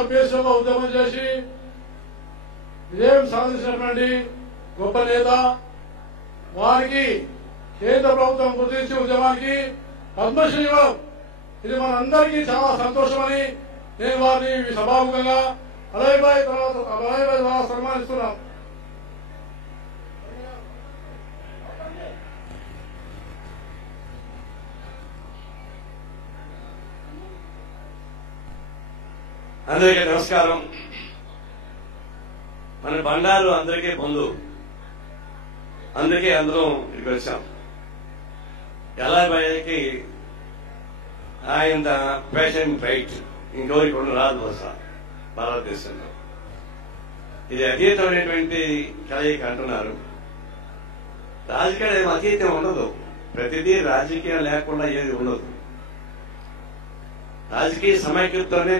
భారతదేశంలో ఉద్యమం చేసి విజయం సాధించినటువంటి గొప్ప నేత. వారికి కేంద్ర ప్రభుత్వం గుర్తించి ఉద్యమానికి పద్మశ్రీ ఇవ్వడం ఇది మనందరికీ చాలా సంతోషమని నేను వారిని సభాముఖంగా అలయబాయి ద్వారా సన్మానిస్తున్నాం. అందరికీ నమస్కారం. మన బండారు అందరికీ బంధువు, అందుకే అందరం ఇక్కడికి వచ్చాం. ఎలాబాయికి ఆయన ప్యాషన్ ఫైట్ ఇంకెవరికి కూడా రాదు అసలు భారతదేశంలో. ఇది అతీతమైనటువంటి కలయిక అంటున్నారు. రాజకీయాలు అతీతం ఉండదు, ప్రతిదీ రాజకీయం లేకుండా ఏది ఉండదు. రాజకీయ సమైక్యతతోనే